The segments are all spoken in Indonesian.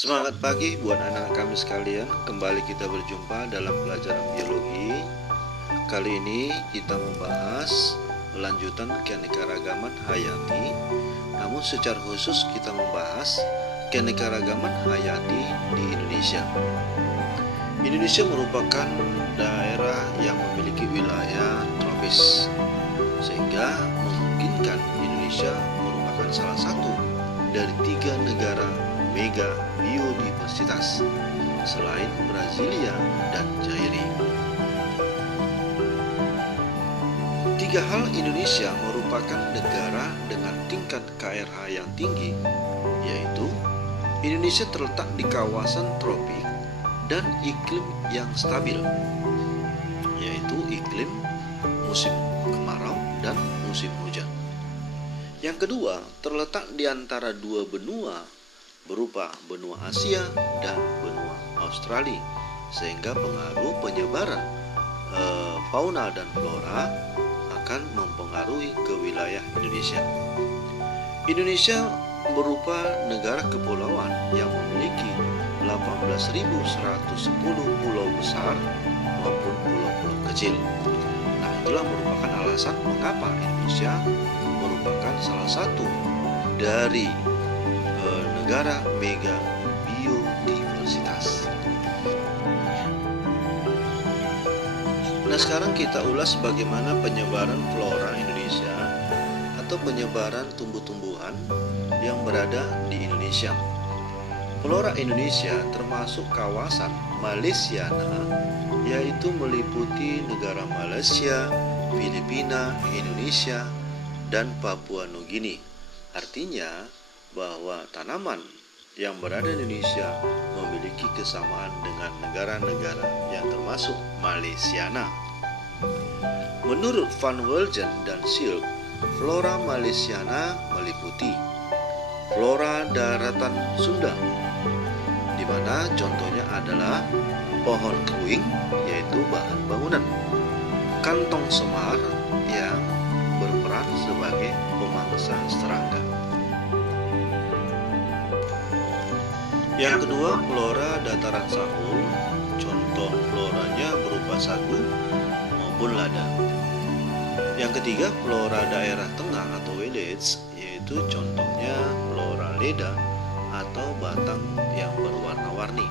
Semangat pagi buat anak-anak kami sekalian. Kembali kita berjumpa dalam pelajaran biologi. Kali ini kita membahas lanjutan keanekaragaman hayati. Namun secara khusus kita membahas keanekaragaman hayati di Indonesia. Indonesia merupakan daerah yang memiliki wilayah tropis, sehingga memungkinkan Indonesia merupakan salah satu dari 3 negara mega biodiversitas selain Brasilia dan Zaire. 3 hal Indonesia merupakan negara dengan tingkat KRH yang tinggi, yaitu Indonesia terletak di kawasan tropik dan iklim yang stabil, yaitu iklim musim kemarau dan musim hujan. Yang kedua, terletak di antara 2 benua berupa benua Asia dan benua Australia, sehingga pengaruh penyebaran fauna dan flora akan mempengaruhi ke wilayah Indonesia. Indonesia berupa negara kepulauan yang memiliki 18.110 pulau besar maupun pulau-pulau kecil. Nah, itulah merupakan alasan mengapa Indonesia merupakan salah satu dari negara mega biodiversitas. Nah, sekarang kita ulas bagaimana penyebaran flora Indonesia atau penyebaran tumbuh-tumbuhan yang berada di Indonesia. Flora Indonesia termasuk kawasan Malaysiana, yaitu meliputi negara Malaysia, Filipina, Indonesia, dan Papua Nugini. Artinya bahwa tanaman yang berada di Indonesia memiliki kesamaan dengan negara-negara yang termasuk Malaysiana. Menurut Van Welgen dan Silk, flora Malaysiana meliputi flora daratan Sunda, di mana contohnya adalah pohon keruing, yaitu bahan bangunan, kantong semar yang berperan sebagai pemangsa serangga. Yang kedua, flora dataran Sahul, contoh floranya berupa sagu maupun lada. Yang ketiga, flora daerah tengah atau village, yaitu contohnya flora leda atau batang yang berwarna-warni.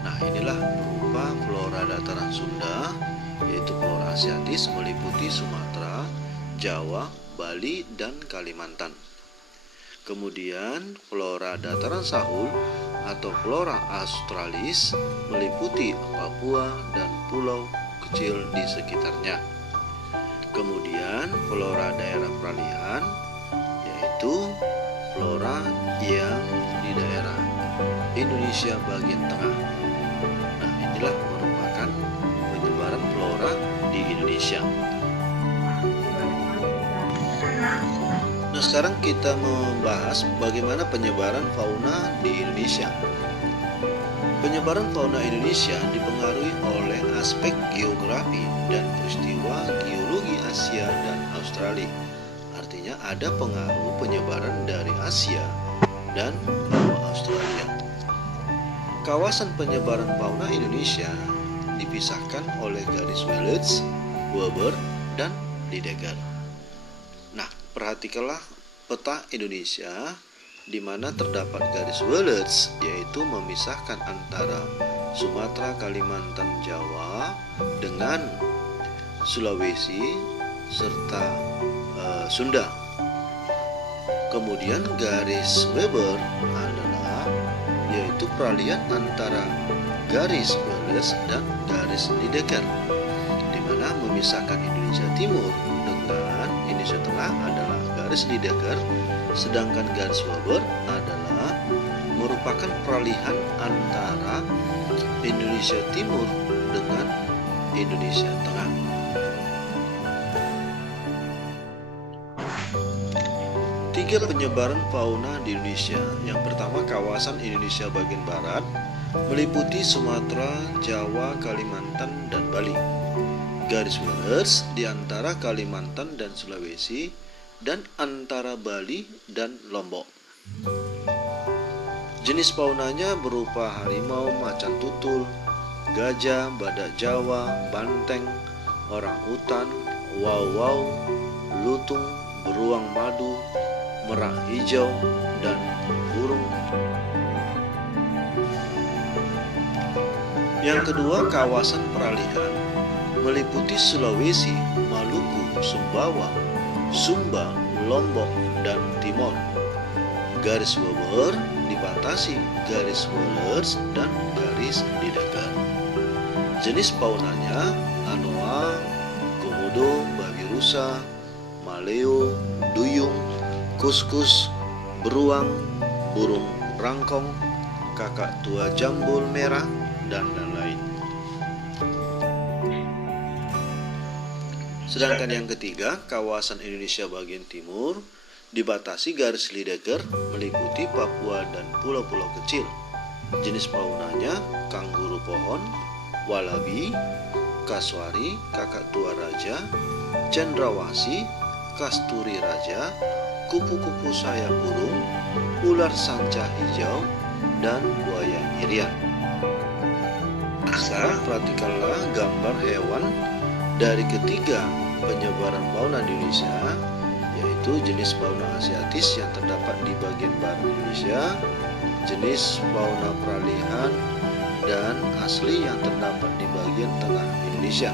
Nah, inilah berupa flora dataran Sunda, yaitu flora asiatis meliputi Sumatera, Jawa, Bali, dan Kalimantan. Kemudian flora dataran Sahul atau flora australis meliputi Papua dan pulau kecil di sekitarnya. Kemudian flora daerah peralihan, yaitu flora yang di daerah Indonesia bagian tengah. Nah, inilah merupakan penyebaran flora di Indonesia. Nah, sekarang kita membahas bagaimana penyebaran fauna di Indonesia. Penyebaran fauna Indonesia dipengaruhi oleh aspek geografi dan peristiwa geologi Asia dan Australia. Artinya ada pengaruh penyebaran dari Asia dan benua Australia. Kawasan penyebaran fauna Indonesia dipisahkan oleh garis Wallace, Weber, dan Lydekker. Nah, perhatikanlah peta Indonesia di mana terdapat garis Wallace, yaitu memisahkan antara Sumatera, Kalimantan, Jawa dengan Sulawesi serta Sunda. Kemudian garis Weber adalah yaitu peralihan antara garis Wallace dan garis Lydekker, di mana memisahkan Indonesia Timur dengan Indonesia Tengah adalah garis Lydekker, sedangkan garis Weber adalah merupakan peralihan antara Indonesia Timur dengan Indonesia Tengah. Tiga penyebaran fauna di Indonesia. Yang pertama, kawasan Indonesia bagian barat meliputi Sumatera, Jawa, Kalimantan, dan Bali. Garis Wallace di antara Kalimantan dan Sulawesi dan antara Bali dan Lombok. Jenis faunanya berupa harimau macan tutul, gajah, badak Jawa, banteng, orangutan, wau-wau, lutung, beruang madu, merak hijau, dan burung. Yang kedua, kawasan peralihan meliputi Sulawesi, Maluku, Sumbawa, Sumba, Lombok, dan Timor. Garis bobor dibatasi garis Wallace dan garis Lydekker. Jenis faunanya anoa, komodo, babi rusa, maleo, duyung, kuskus, beruang, burung rangkong, kakak tua jambul merah, dan lain-lain. Sedangkan yang ketiga, kawasan Indonesia bagian timur dibatasi garis Lydekker meliputi Papua dan pulau-pulau kecil. Jenis faunanya kanguru pohon, walabi, kaswari, kakak tua raja, cendrawasih, kasturi raja, kupu-kupu sayap burung, ular sanca hijau, dan buaya irian. Sekarang perhatikanlah gambar hewan dari ketiga penyebaran fauna di Indonesia, yaitu jenis fauna asiatis yang terdapat di bagian barat Indonesia, jenis fauna peralihan, dan asli yang terdapat di bagian tengah Indonesia.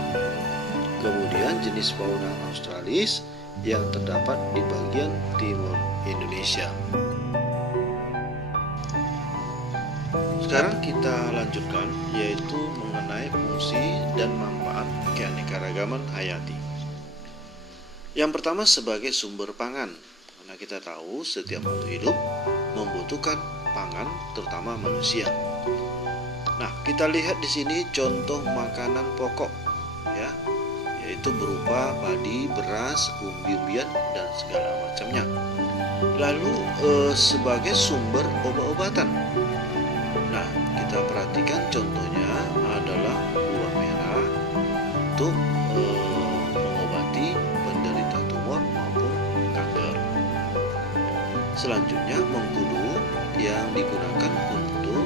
Kemudian jenis fauna australis yang terdapat di bagian timur Indonesia. Sekarang kita lanjutkan, yaitu mengenai fungsi dan manfaat keanekaragaman hayati. Yang pertama, sebagai sumber pangan, karena kita tahu setiap makhluk hidup membutuhkan pangan, terutama manusia. Nah, kita lihat di sini contoh makanan pokok, ya, yaitu berupa padi, beras, umbi-umbian, dan segala macamnya. Lalu sebagai sumber obat-obatan. Nah, kita perhatikan contohnya adalah buah merah untuk mengobati penderita tumor maupun kanker. Selanjutnya, mengkudu yang digunakan untuk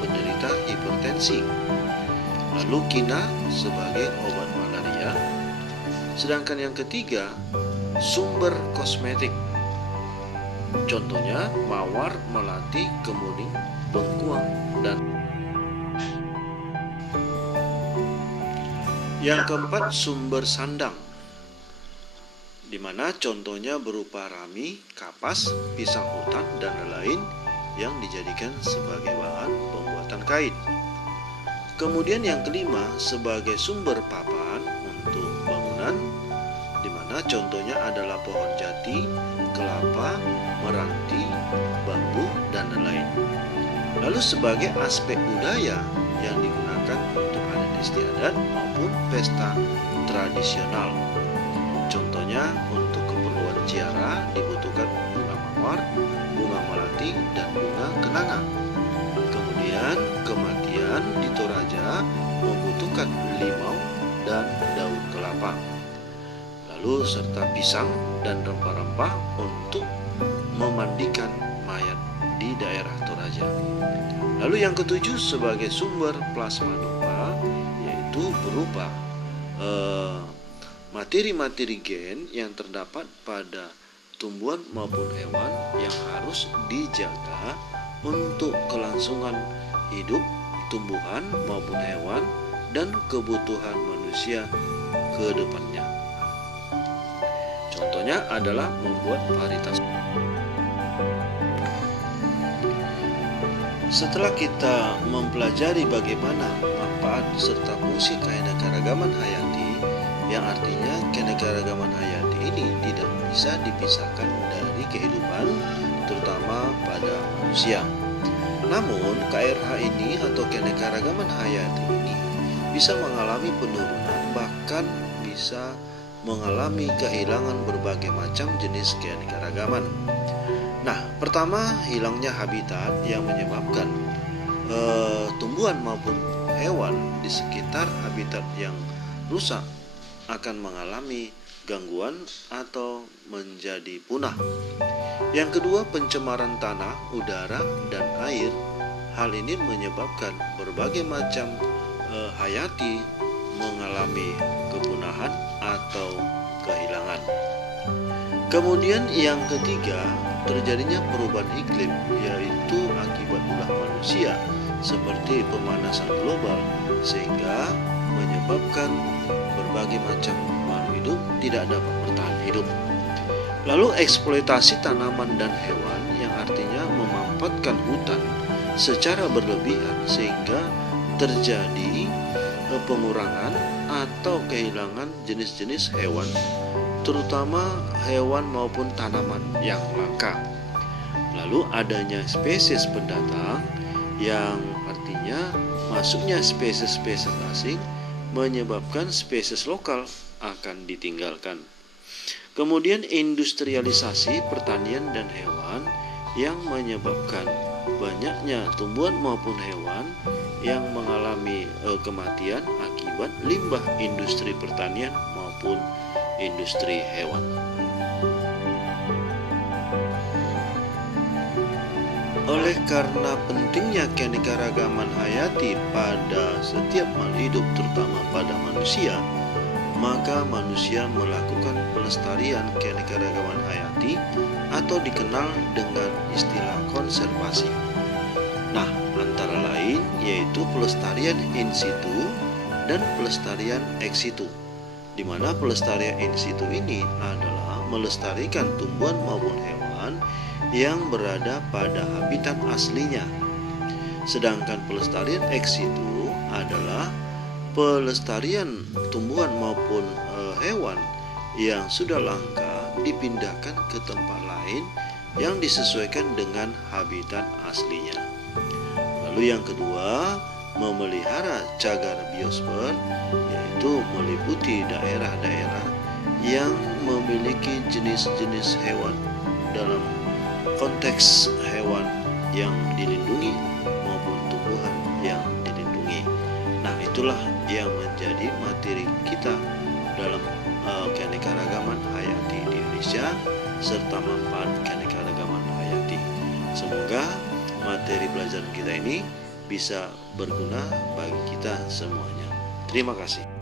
penderita hipertensi. Lalu kina sebagai obat malaria. Sedangkan yang ketiga, sumber kosmetik. Contohnya mawar, melati, kemuning, bengkuang, dan yang keempat, sumber sandang, di mana contohnya berupa rami, kapas, pisang hutan, dan lain-lain yang dijadikan sebagai bahan pembuatan kain. Kemudian yang kelima, sebagai sumber papan untuk bangunan, di mana contohnya adalah pohon jati, kelapa, meranti, bambu, dan lain-lain. Lalu sebagai aspek budaya yang digunakan untuk adat istiadat maupun pesta tradisional. Contohnya untuk keperluan ziarah dibutuhkan bunga mawar, bunga melati, dan bunga kenanga. Kemudian kematian di Toraja membutuhkan limau dan daun kelapa. Lalu serta pisang dan rempah-rempah untuk memandikan mayat di daerah Toraja. Lalu yang ketujuh, sebagai sumber plasma nova, yaitu berupa materi-materi gen yang terdapat pada tumbuhan maupun hewan yang harus dijaga untuk kelangsungan hidup tumbuhan maupun hewan dan kebutuhan manusia ke depannya. Contohnya adalah membuat varietas. Setelah kita mempelajari bagaimana manfaat serta fungsi keanekaragaman hayati, yang artinya keanekaragaman hayati ini tidak bisa dipisahkan dari kehidupan, terutama pada manusia. Namun, KRH ini atau keanekaragaman hayati ini bisa mengalami penurunan, bahkan bisa mengalami kehilangan berbagai macam jenis keanekaragaman. Nah, pertama, hilangnya habitat yang menyebabkan tumbuhan maupun hewan di sekitar habitat yang rusak akan mengalami gangguan atau menjadi punah. Yang kedua, pencemaran tanah, udara, dan air. Hal ini menyebabkan berbagai macam hayati mengalami kepunahan atau kehilangan. Kemudian yang ketiga, terjadinya perubahan iklim, yaitu akibat ulah manusia seperti pemanasan global, sehingga menyebabkan berbagai macam makhluk hidup tidak dapat bertahan hidup. Lalu eksploitasi tanaman dan hewan, yang artinya memanfaatkan hutan secara berlebihan sehingga terjadi pengurangan atau kehilangan jenis-jenis hewan, terutama hewan maupun tanaman yang langka. Lalu adanya spesies pendatang, yang artinya masuknya spesies-spesies asing menyebabkan spesies lokal akan ditinggalkan. Kemudian industrialisasi pertanian dan hewan, yang menyebabkan banyaknya tumbuhan maupun hewan yang mengalami kematian akibat limbah industri pertanian maupun industri hewan. Oleh karena pentingnya keanekaragaman hayati pada setiap makhluk hidup, terutama pada manusia, maka manusia melakukan pelestarian keanekaragaman hayati atau dikenal dengan istilah konservasi. Nah, antara lain yaitu pelestarian in situ dan pelestarian ex situ, di mana pelestarian in situ ini adalah melestarikan tumbuhan maupun hewan yang berada pada habitat aslinya. Sedangkan pelestarian ex situ adalah pelestarian tumbuhan maupun hewan yang sudah langka dipindahkan ke tempat lain yang disesuaikan dengan habitat aslinya. Lalu yang kedua, memelihara cagar biosfer, yaitu meliputi daerah-daerah yang memiliki jenis-jenis hewan dalam konteks hewan yang dilindungi maupun tumbuhan yang dilindungi. Nah, itulah yang menjadi materi kita dalam keanekaragaman hayati di Indonesia serta manfaat keanekaragaman hayati. Semoga materi pelajaran kita ini bisa berguna bagi kita semuanya. Terima kasih.